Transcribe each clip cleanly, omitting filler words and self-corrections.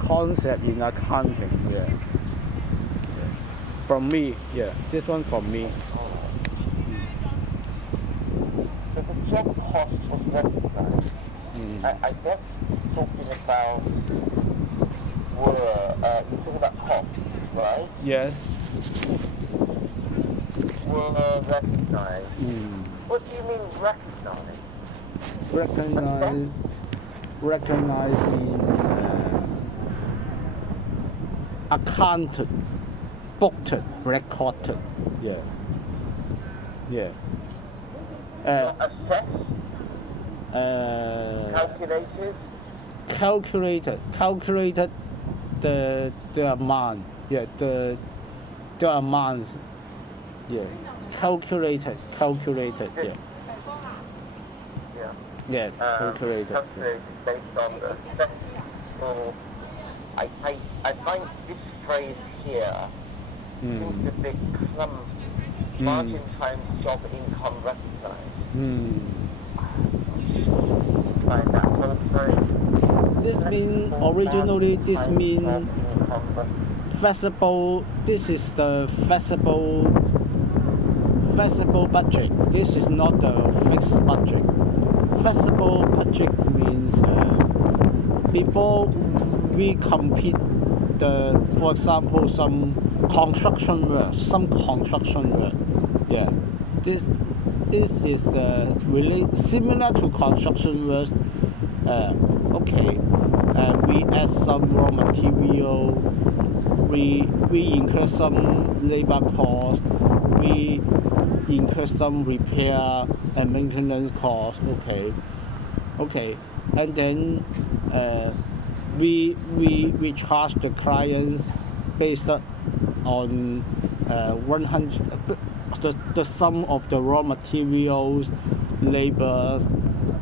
concept in accounting. Yeah. From me, yeah. This one from me. So the job cost was recognized. Mm. I guess talking about you talk about costs, right? Yes. Were recognized. Mm. What do you mean recognized? Recognized. Assessed? Recognized in accounted, booked, recorded. Yeah. Yeah. Not assessed? Calculated? Calculated the amount. Yeah. The amount. Yeah. Calculated. Yeah. Yeah. Yeah. Calculated. Calculated based on the effects. Or I find this phrase here seems a bit clumsy. Margin times job income recognized. By that whole phrase. This mean originally this mean flexible. This is the flexible budget. This is not the fixed budget. Flexible budget means before we complete for example, some construction work. Yeah, this is really similar to construction work. Okay, we add some raw material. We incur some labor cost. We incur some repair and maintenance cost. Okay, and then we charge the clients based on 100 the sum of the raw materials, labors,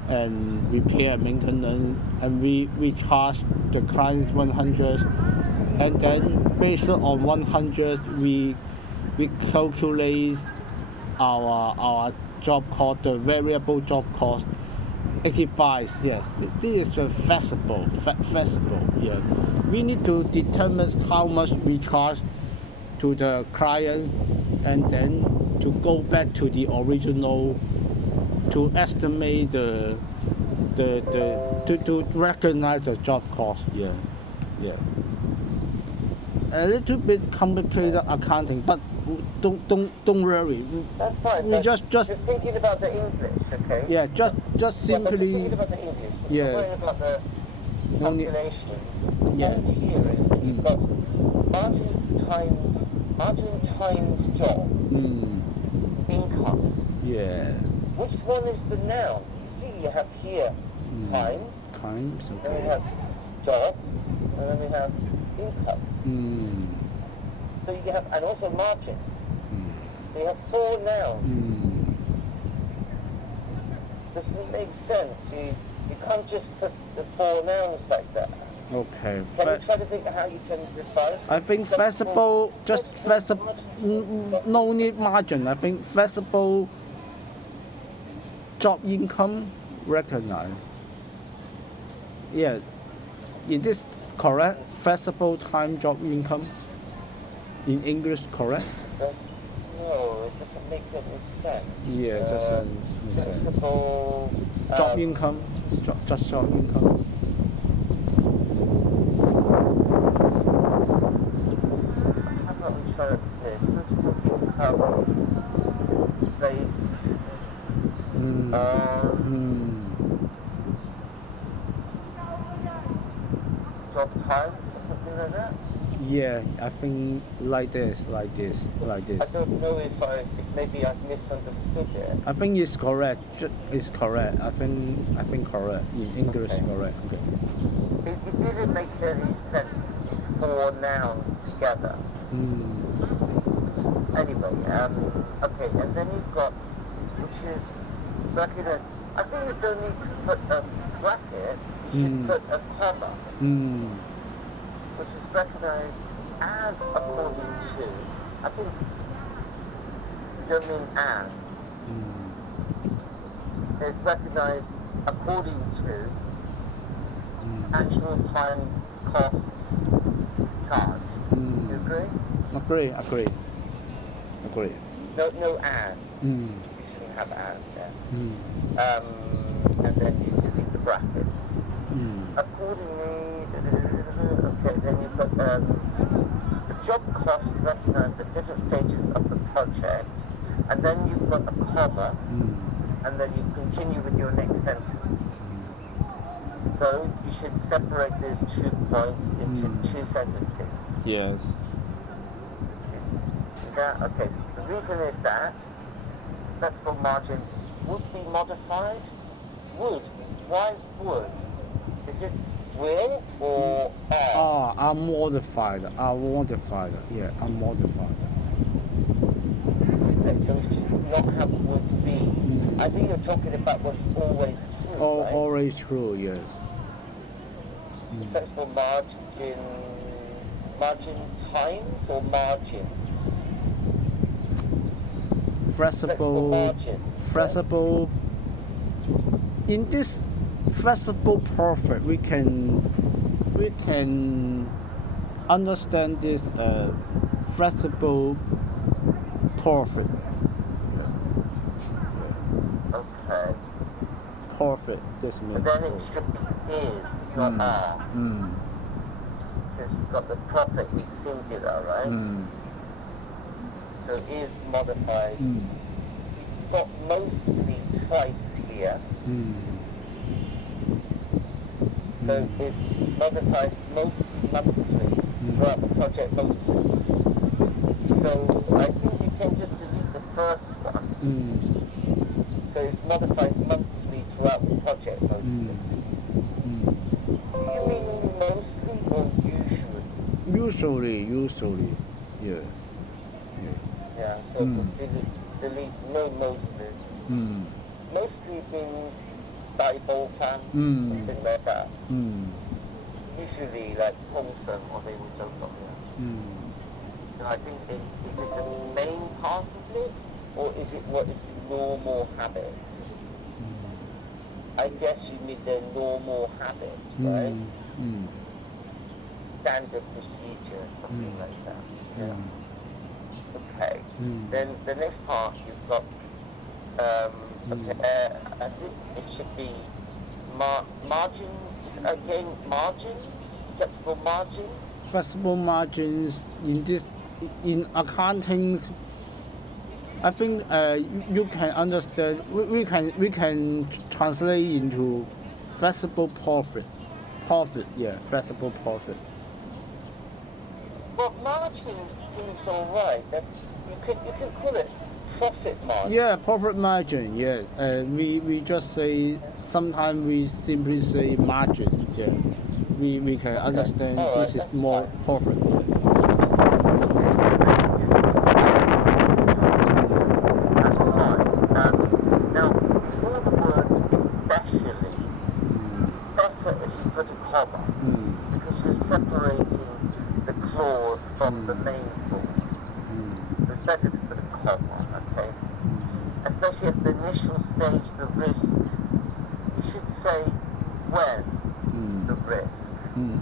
and repair and maintenance, and we charge the clients 100, and then based on 100 we calculate our job cost, the variable job cost. 85, yes. This is the flexible. Yeah. We need to determine how much we charge to the client, and then to go back to the original to estimate to recognize the job cost. Yeah. A little bit complicated accounting, but don't worry. That's fine. We just thinking about the English, okay? Yeah, just simply. Just thinking about the English. Yeah. Worrying about the calculation. Yeah. The point here is that you've got margin times job income. Yeah. Which one is the noun? You see, you have here times. Times. Okay. Then we have job, and then we have income. So you have, and also margin. So you have 4 nouns. Doesn't make sense. You can't just put the 4 nouns like that. Okay. Can you try to think of how you can revise? I think flexible, just flexible, no need margin. I think flexible job income recognized. Yeah. Is this correct? Flexible time job income in English, correct? No, it doesn't make any sense. Yeah, it doesn't make sense. Flexible Job income, just job income. How about we try this? Flexible income based job times or something like that? Yeah, I think like this. I don't know if maybe I've misunderstood it. I think it's correct. It's correct. I think correct. In English, Okay. correct. Okay. It didn't make any sense. It's 4 nouns together. Anyway, okay, and then you've got, which is recognized. I think you don't need to put a bracket. You should put a comma. Which is recognized as according to. I think you don't mean as. It's recognized according to actual time costs charged. You agree? Agree. No as. You shouldn't have as there. And then you delete the brackets. Accordingly, okay, then you've got the job cost recognized at different stages of the project, and then you've got a comma, and then you continue with your next sentence. So you should separate those 2 points into 2 sentences. Yes. You see that? Okay, so the reason is that flexible margin would be modified. Would. Why would? Is it will or are? Unmodified. Yeah, unmodified. Okay, so it should not have would be. I think you're talking about what is always true, right? Always true, yes. Flexible margin times or margins? Flexible margins. Flexible. In this flexible profit, we can understand this flexible profit. Okay. Profit. This means. But then it should be is, not are. Because you've got the profit is singular, right? So is modified. You've got mostly twice here. So is modified mostly monthly throughout the project mostly. So I think you can just delete the first one. So it's modified monthly throughout the project mostly. Do you mean mostly or usually? Usually, yeah. Yeah, so delete no mostly. Mostly means Bible fan, something like that. Usually like wholesome or they would talk about it. So I think is it the main part of it or is it what is the normal habit? I guess you mean the normal habit, right? Standard procedure, something like that. Yeah. Okay. Then the next part you've got I think it should be margins again. Margins, flexible margin. Flexible margins in accounting. I think you can understand. We can translate into flexible profit. Yeah, flexible profit. Well, margins seems alright. That's you can call it profit margin. Yeah, profit margin. Yes, we just say sometimes we simply say margin. Yeah, we can understand this is more profit. Yeah. That's fine. Now, before the word especially, it's better if you put a comma because you're separating the clause from the main clause. It's better to put a comma, okay? Especially at the initial stage, the risk, you should say when the risk. And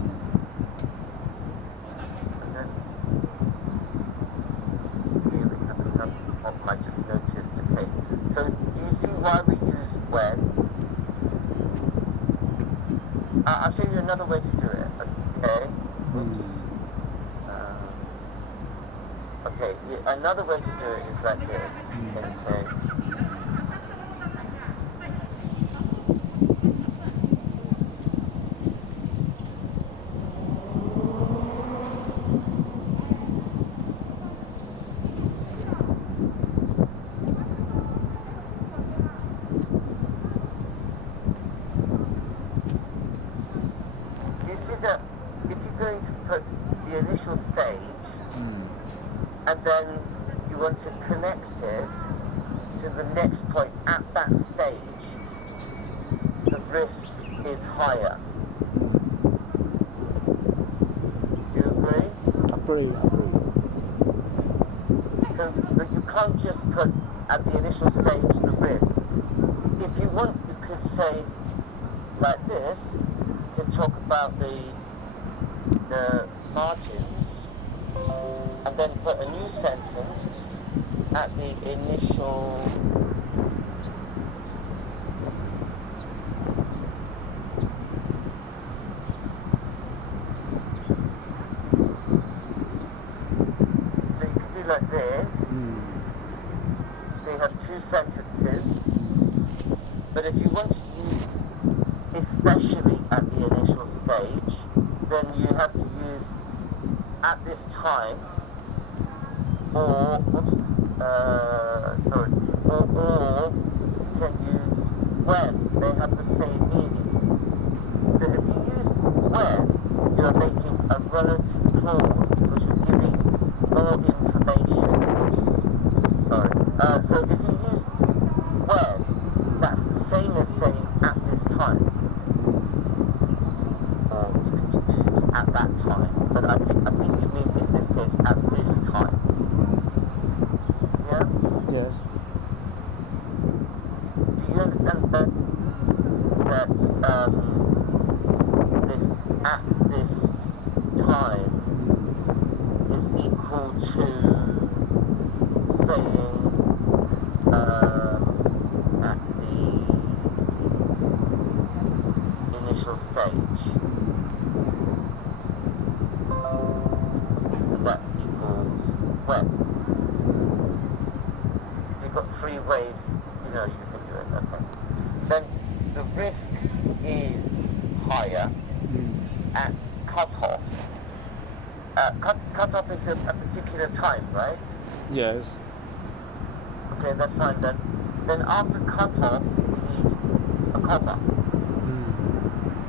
then, here we have another problem I just noticed, okay? So, do you see why we use when? I'll show you another way to do it, okay? Oops. Okay, another way to do it is like this. Okay, so you see that if you're going to put the initial stage and then you want to connect it to the next point at that stage, the risk is higher. Do you agree? Agree. So, but you can't just put at the initial stage the risk. If you want, you could say like this. You can talk about the margins, and then put a new sentence at the initial so you can do like this. So you have two sentences, but if you want to use especially at the initial stage, then you have to use at this time, or or you can use when. They have the same meaning. So if you use when, you're making a relative clause, which is giving more information. So if you use when, that's the same as saying at this time. Or you could use at that time. But I think you mean in this case at this time. Yeah? Yes. Do you understand that this at this time is equal to saying at the initial stage? And that equals when? So you've got three ways, you can do it. Okay. Then the risk is higher at cutoff. Cutoff is a particular time, right? Yes. Okay, that's fine then. Then after cutoff, you need a comma.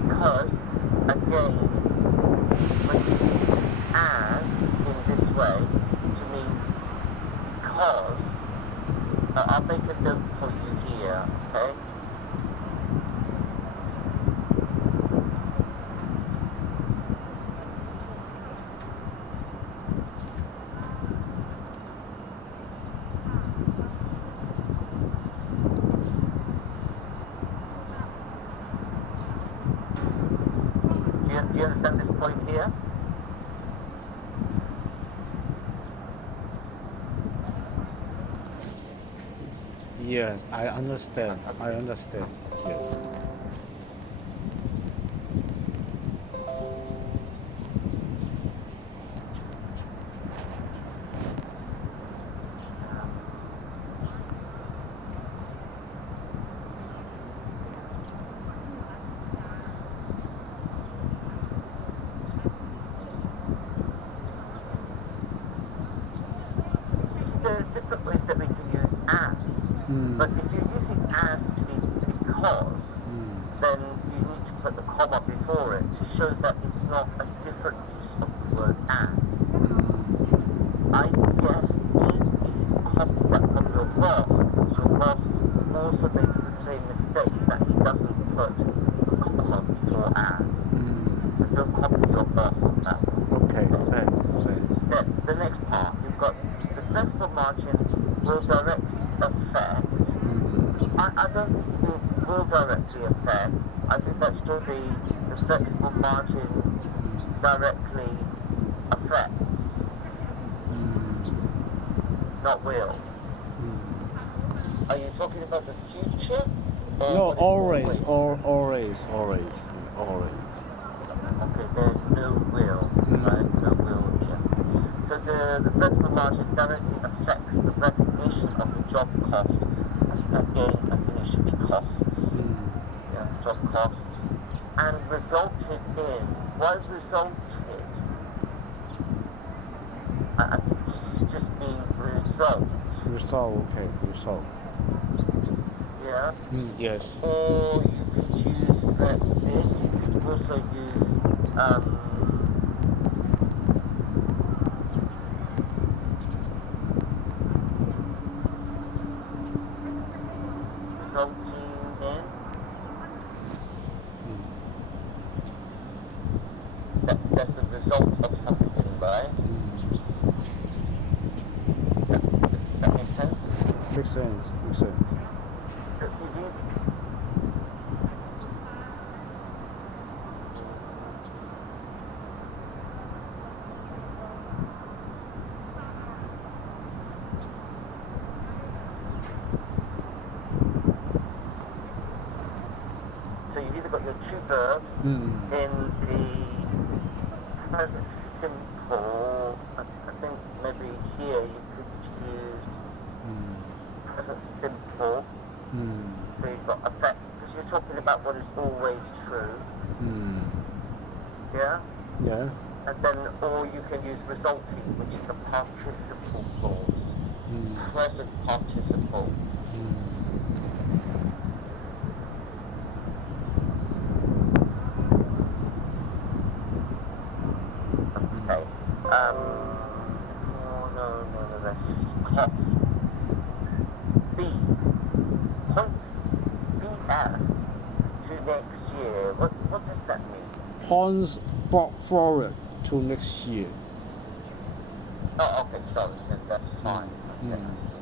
Because, again, when you use as in this way, to mean because, I'll make a note for you here, okay? Do you understand this point here? Yes, I understand. I understand. Yes. There are different ways that we can use as. But if you're using as to mean because, then you need to put the comma before it to show that it's not a different use of the word as. I guess maybe that from your boss, because your boss also makes the same mistake that he doesn't put a comma before as. So don't copy your boss on that. Okay, thanks. Then the next part, you've got the flexible margin will directly affect. I don't think it will directly affect. I think that should be the flexible margin directly affects, not will. Are you talking about the future? Or No, what is always. Okay, there's no will, right? No will here. So the flexible margin directly affects the recognition of the job cost. Again, I think it should be costs. Yeah, job costs. And resulted in. What is resulted? I think it should just mean result. Result, okay, result. Yeah? Yes. Or you could use like this. You could also use resulting in. That's the result of something, right? Does that make sense? Makes sense. So if you your two verbs in the present simple. I think maybe here you could use present simple. So you've got effect, because you're talking about what is always true. Yeah? Yeah. And then, or you can use resulting, which is a participle clause. Present participle. Okay. No, that's just pots. B. Points BF to next year. What does that mean? Points brought forward to next year. Oh, okay, sorry, that's fine. Okay, I see.